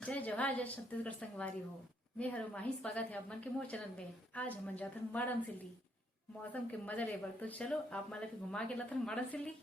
जय जोहार, जय छत्तीसगढ़ संगवारी हो। मैं हरो माही स्वागत है आप मन के मोर चैनल में। आज हमन जाथन माड़न सिल्ली मौसम के मजा ले बर। तो चलो आप मन ला घुमा के लाथन माड़न सिल्ली।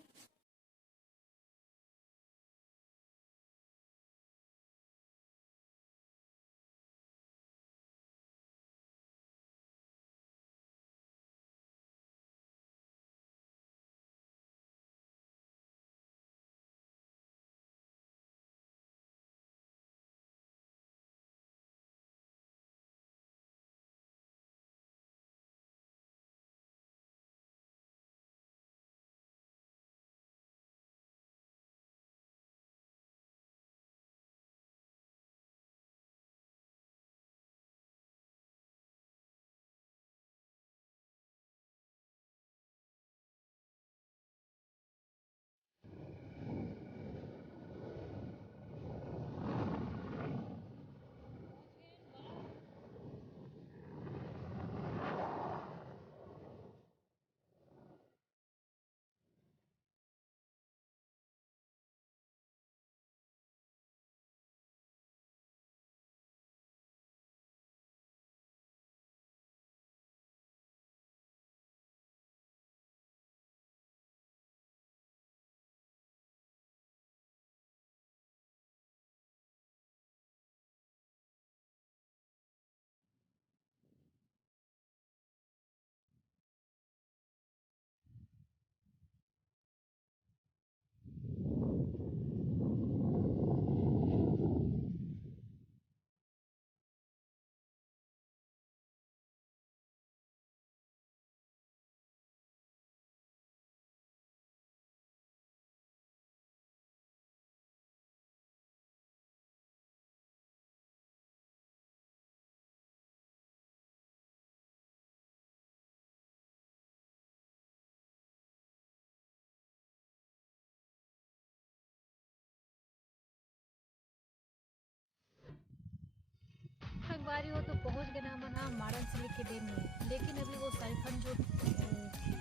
संगवारी हो तो पहुंच गए ना हमन हाँ माड़न सिल्ली के डैम में। लेकिन अभी वो साइफन जो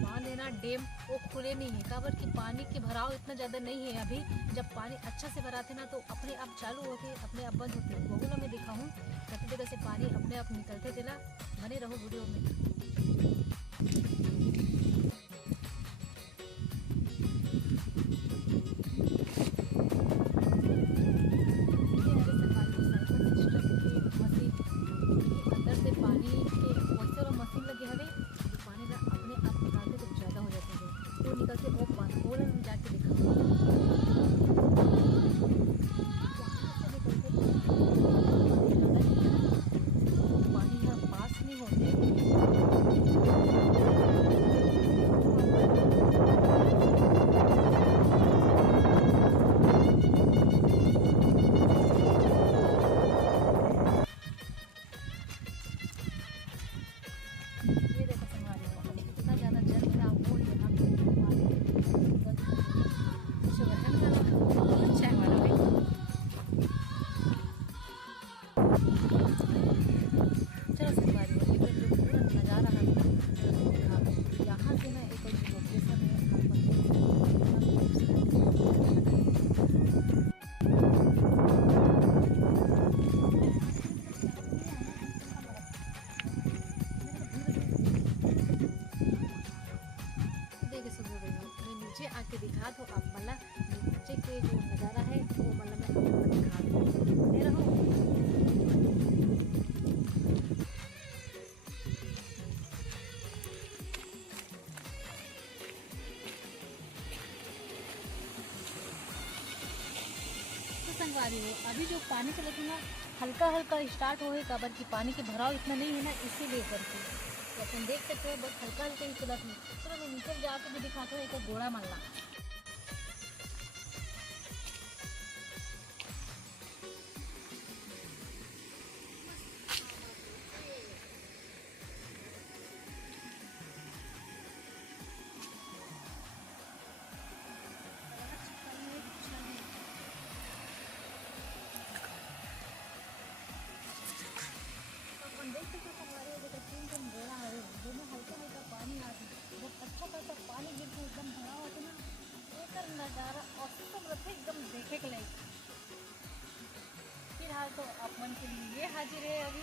बांध है ना डैम, वो खुले नहीं है। काबर कि पानी के भराव इतना ज्यादा नहीं है अभी। जब पानी अच्छा से भराते ना तो अपने आप चालू होके अपने आप बंद होते। बहुला में देखा हूँ कति जगह से पानी अपने आप निकलते तेला। बने रहो वीडियो में। अंदर से पानी के वैसे वाला मशीन लगे हवे जो पानी ला अपने आप निकालते तो ज्यादा हो जाते हैं। वो निकलते वो पानी ओला में जाके देखा पानी यहाँ पास नहीं होते। ये देखो संगवारी हो अभी इतना ज्यादा जल भरा वो यहाँ पे पानी अच्छा है वाला भाई। चलो संगवारी हो लेकिन जो पूरा नज़ारा है यहाँ से ना एक और लोकेशन है। देखिए सब हो गई मैं नीचे आके दिखा दो आप मला नीचे के जो नज़ारा है वो मतलब मैं आपको दिखा दूँ। बने रहो। तो संगवारी हो अभी जो पानी चले थे ना हल्का हल्का स्टार्ट हो है। काबर की पानी के भराव इतना नहीं है ना इसीलिए करके। तो अपन देख सकते हो बस हल्का हल्का ही चला था। चलो मैं नीचे जाके भी दिखाता हूँ एक घोड़ा मल्ला। तो अपन देख सकते हो हमारे जगह तीन तीन घोड़ा है जिनमें हल्का हल्का पानी आता है। जब अच्छा खासा पानी गिरते एकदम भरा होता है ना तो आप मन के लिए ये हाजिर है अभी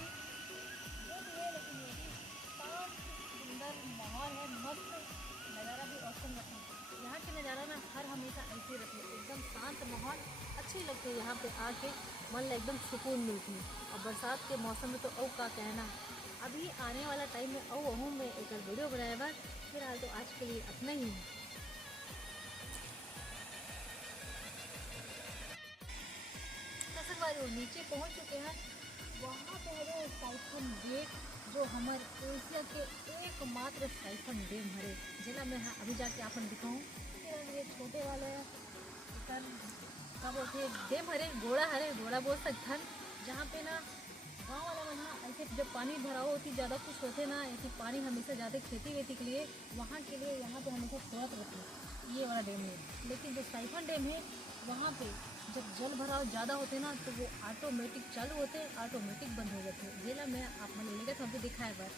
जो भी है, लेकिन ये भी शांत सुंदर माहौल है, मस्त नज़ारा भी औसम रहता है। यहाँ के नज़ारा ना हर हमेशा ऐसे रहते हैं, एकदम शांत माहौल अच्छी लगती है। यहाँ पे आके मन में एकदम सुकून मिलती है। और बरसात के मौसम में तो औ का कहना, अभी आने वाला टाइम में औ अहूँ में एक वीडियो बनाया बा। फिलहाल तो आज के लिए इतना ही है। वो नीचे पहुंच चुके हैं, वहाँ पे है साइफन गेट, जो हमारे एशिया के एकमात्र साइफन डैम है, जिला में हाँ अभी जाके आपन दिखाऊँ। ये छोटे वाले क्या बोलते हैं डैम हरे, घोड़ा बोल सकते हैं, जहाँ पे ना गाँव वाला मन ऐसे जब पानी भराव होती ज़्यादा कुछ होते ना, ऐसे पानी हमेशा ज़्यादा खेती वेती के लिए वहाँ के लिए यहाँ पे हमेशा छोड़त रहते हैं ये वाला डैम है। लेकिन जो साइफन डैम है वहाँ पे जब जल भराव ज़्यादा होते ना तो वो ऑटोमेटिक चालू होते, ऑटोमेटिक बंद हो जाते। जिला में आप मन लेगा तो हमको दिखाए बार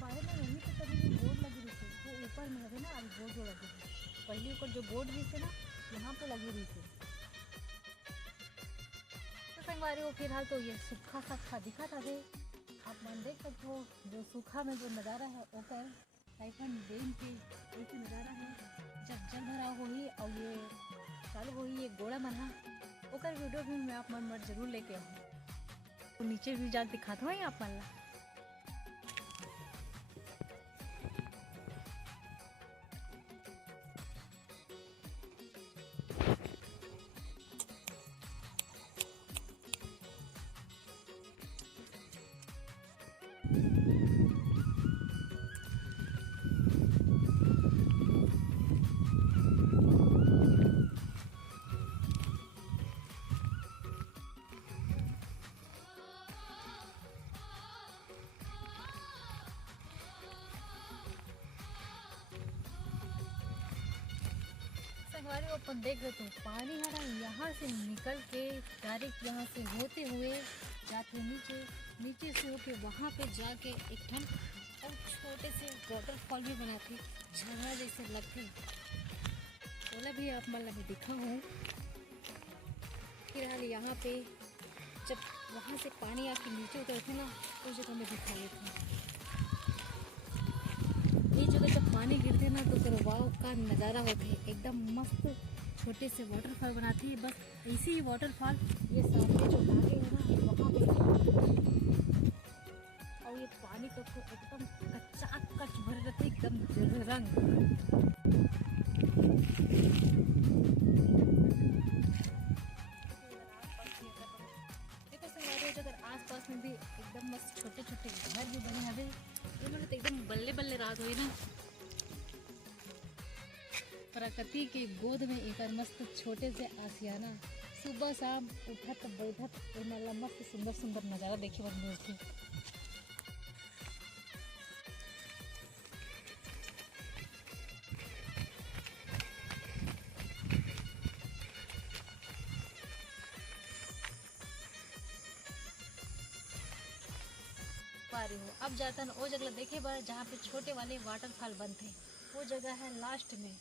बाहर में नहीं तो कभी भी बोर्ड लगी रही थी, वो ऊपर में है ना, अभी बोर्ड जो लगी थी पहले ऊपर जो बोर्ड भी थे ना यहाँ पे लगी रही थी। तो संगवारी हो फिलहाल तो ये सूखा सा दिखा था थे, आप मन देख सकते हो जो सूखा में जो नज़ारा है ओकर साइफन डैम के एक नज़ारा है। जब जल भराव हो ही और ये चालू हो ही ये गोड़ा मना ओकर वीडियो भी मैं आप मन जरूर लेके आऊँ। तो नीचे भी जाके दिखाता हूँ आप मन ला। हमारे अपन देख रहे थे पानी हरा यहाँ से निकल के डायरेक्ट यहाँ से होते हुए जाते नीचे से होके वहाँ पे जाके एक ठन और छोटे से वाटरफॉल भी बनाते, झरना जैसे लगते। ओला भी आप मतलब मैं दिखा हूँ। फिलहाल यहाँ पे जब वहाँ से पानी आके नीचे उतरते ना उस जगह में दिखा लेते हैं। ये जगह जब पानी गिरते ना तो फिर वाव का नज़ारा होता है, एकदम मस्त छोटे से वाटरफॉल बनाती है। बस ऐसे ही वाटरफॉल ये सामने जो आगे है ना वहाँ पे, और ये पानी का तो एकदम कच्चा कच भर रहते, एकदम रंग। देखो संगवारी अगर आसपास में भी एकदम मस्त छोटे छोटे घर भी बने हवे, इन्होंने तो एकदम बल्ले बल्ले रात हुई ना। प्रकृति के गोद में एक मस्त छोटे से आसियाना, सुबह शाम उठत बैठत इनला मस्त सुंदर सुंदर नज़ारा देखे बन मिलती। पा रही हूँ अब जाता ना वो जगह देखे बार जहाँ पे छोटे वाले वाटरफॉल बनते हैं, वो जगह है लास्ट में।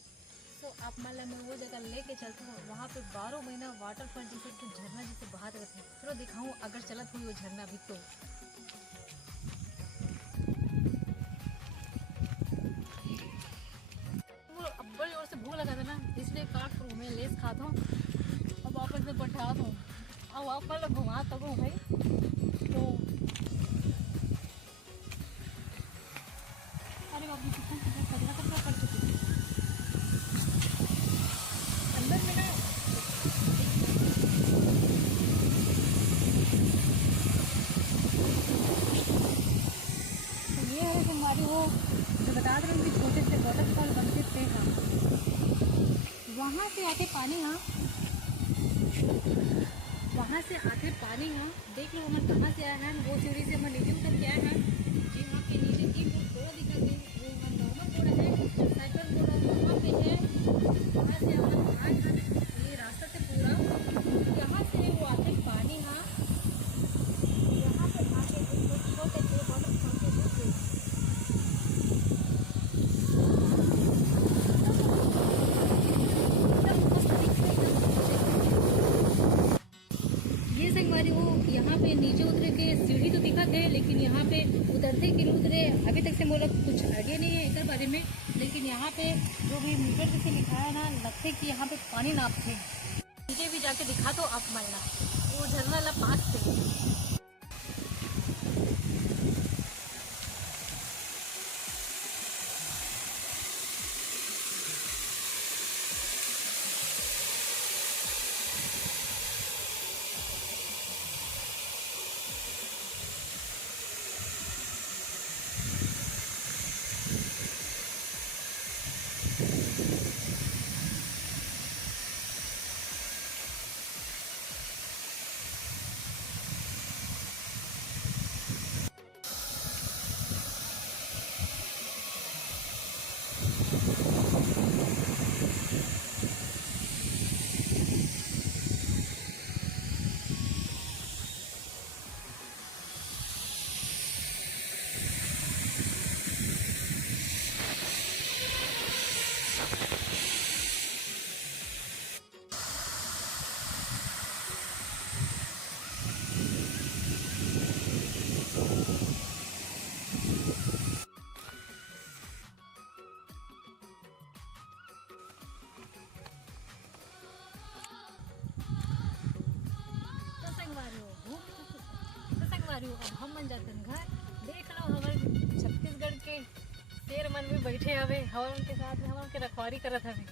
तो आप मतलब मैं वो जगह लेके चलती हूँ, वहाँ पे 12 महीना वाटरफॉल जैसे तो झरना जैसे बहाते रहते हैं। चलो दिखाऊँ अगर चलत हुई वो झरना भी तो। वो अब बड़ी जोर से भूख लगा था ना, इसलिए काट करूँ मैं लेस खाता हूँ अब वापस में बैठा दूँ अब वापस घुमा सकूँ भाई। तो अरे बाबू कितना कचरा कचरा कर चुकी है अंदर में ना। तो ये है हमारी वो जो बता रहे हैं कि छोटे से वाटरफॉल बनते थे हम, वहाँ से आके पानी हाँ वहाँ कहाँ से आते पानी यहाँ देख लो, हमारे कहाँ से आया है। वो सीढ़ी से हमारे नीचे उतर के आया है। जी वहाँ पे नीचे 3 फुट थोड़ा दिखा गई, वो हमारा नॉर्मल थोड़ा है, साइकिल थोड़ा वहाँ पे है। वहाँ से हमारा आया है, ये रास्ता से पूरा यहाँ से वो आते पानी यहाँ यहाँ पे आके कुछ छोटे थे बहुत छोटे थे। ये संगवारी वो यहाँ पे नीचे उतरे के सीढ़ी तो दिखा थे, लेकिन यहाँ पे उतरते कि उतरे अभी तक से मोला कुछ आगे नहीं है इधर बारे में। लेकिन यहाँ पे जो भी मीटर जैसे लिखा है ना, लगते कि यहाँ पे पानी नापते। नीचे भी जाके दिखा तो आप मलना वो झरना ला पास थे। अब हम मन जाते घर। देख लो हमारे छत्तीसगढ़ के शेर मन भी बैठे हवे, हवन के साथ में हम के रखवारी करत हवे।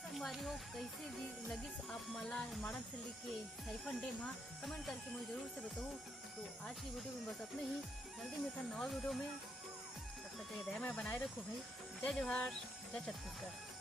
संगवारी हो कैसे भी लगी आप मला माड़न से लेके साइफन डैम हाँ कमेंट करके मुझे जरूर से बताओ। तो आज की वीडियो में बस अपने ही, जल्दी मिलता नवा वीडियो में। तब तक हृदय में बनाए रखो भाई। जय जोहार, जय छत्तीसगढ़।